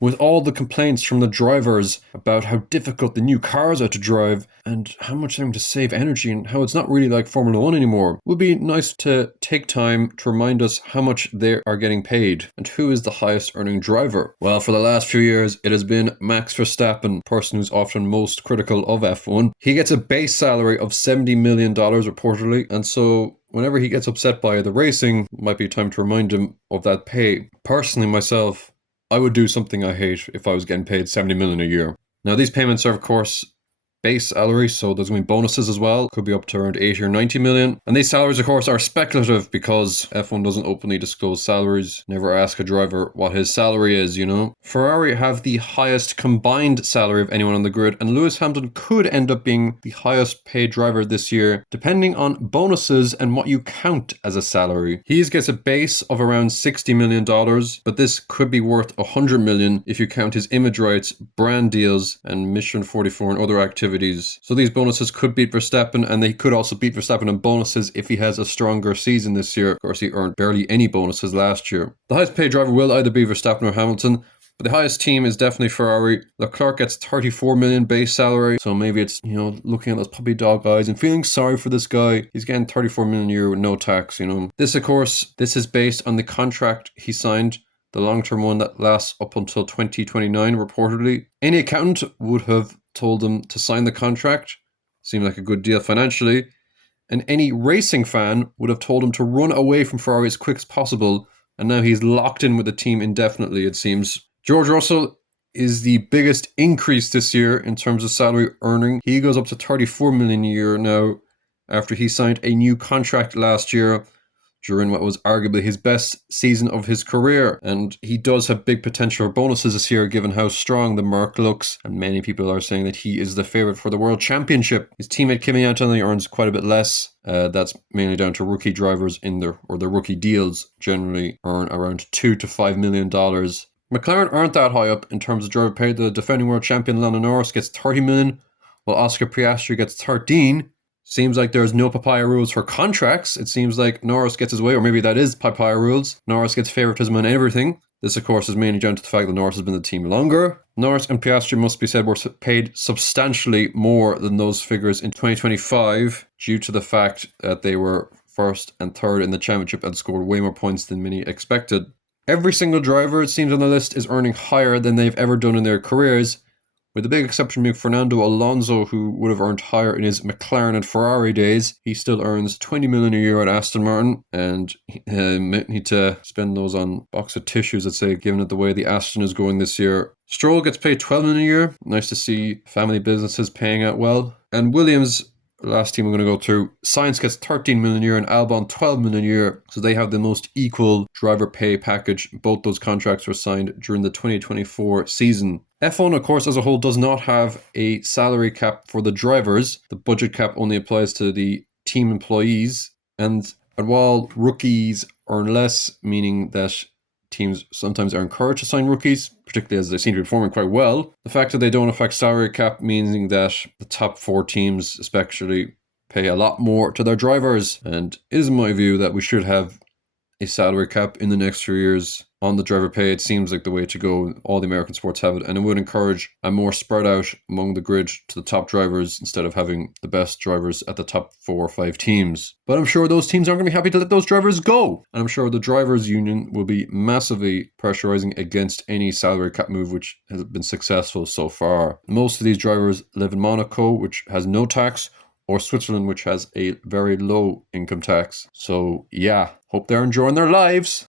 with all the complaints from the drivers about how difficult the new cars are to drive and how much they're having to save energy and how it's not really like Formula 1 anymore, it would be nice to take time to remind us how much they are getting paid and who is the highest earning driver. Well, for the last few years, it has been Max Verstappen, person who's often most critical of F1. He gets a base salary of $70 million reportedly, and so whenever he gets upset by the racing, it might be time to remind him of that pay. Personally, myself, I would do something I hate if I was getting paid 70 million a year. Now, these payments are, of course, base salary, so there's going to be bonuses as well. Could be up to around 80 or 90 million. And these salaries, of course, are speculative because F1 doesn't openly disclose salaries. Never ask a driver what his salary is, you know. Ferrari have the highest combined salary of anyone on the grid, and Lewis Hamilton could end up being the highest paid driver this year, depending on bonuses and what you count as a salary. He gets a base of around $60 million, but this could be worth $100 million if you count his image rights, brand deals, and Mission 44 and other activities. So these bonuses could beat Verstappen, and they could also beat Verstappen in bonuses if he has a stronger season this year. Of course, he earned barely any bonuses last year. The highest paid driver will either be Verstappen or Hamilton, but the highest team is definitely Ferrari. Leclerc gets 34 million base salary, so maybe it's, you know, looking at those puppy dog eyes and feeling sorry for this guy. He's getting 34 million a year with no tax, you know. This, of course, this is based on the contract he signed, the long-term one that lasts up until 2029, reportedly. Any accountant would have told him to sign the contract. Seemed like a good deal financially. And any racing fan would have told him to run away from Ferrari as quick as possible. And now he's locked in with the team indefinitely, it seems. George Russell is the biggest increase this year in terms of salary earning. He goes up to 34 million a year now after he signed a new contract last year during what was arguably his best season of his career. And he does have big potential for bonuses this year given how strong the Merc looks, and many people are saying that he is the favourite for the World Championship. His teammate Kimi Antonelli earns quite a bit less. That's mainly down to rookie drivers in their rookie deals generally earn around $2 to $5 million. McLaren aren't that high up in terms of driver pay. The defending world champion Lando Norris gets 30 million, while Oscar Piastri gets 13. Seems like there's no papaya rules for contracts. It seems like Norris gets his way, or maybe that is papaya rules. Norris gets favoritism on everything. This, of course, is mainly down to the fact that Norris has been in the team longer. Norris and Piastri must be said were paid substantially more than those figures in 2025 due to the fact that they were first and third in the championship and scored way more points than many expected. Every single driver, it seems on the list, is earning higher than they've ever done in their careers, with the big exception being Fernando Alonso, who would have earned higher in his McLaren and Ferrari days. He still earns 20 million a year at Aston Martin, and might need to spend those on a box of tissues, I'd say, given it the way the Aston is going this year. Stroll gets paid 12 million a year. Nice to see family businesses paying out well. And Williams, last team I'm going to go through, Sainz gets 13 million a year and Albon 12 million a year. So they have the most equal driver pay package. Both those contracts were signed during the 2024 season. F1, of course, as a whole does not have a salary cap for the drivers. The budget cap only applies to the team employees. And while rookies earn less, meaning that teams sometimes are encouraged to sign rookies, particularly as they seem to be performing quite well, the fact that they don't affect salary cap meaning that the top 4 teams especially pay a lot more to their drivers. And it is my view that we should have a salary cap in the next few years on the driver pay. It seems like the way to go. All the American sports have it, and it would encourage a more spread out among the grid to the top drivers instead of having the best drivers at the top 4 or 5 teams. But I'm sure those teams aren't going to be happy to let those drivers go, and I'm sure the drivers union will be massively pressurizing against any salary cap move which has been successful so far. Most of these drivers live in Monaco, which has no tax, or Switzerland, which has a very low income tax. So yeah, hope they're enjoying their lives.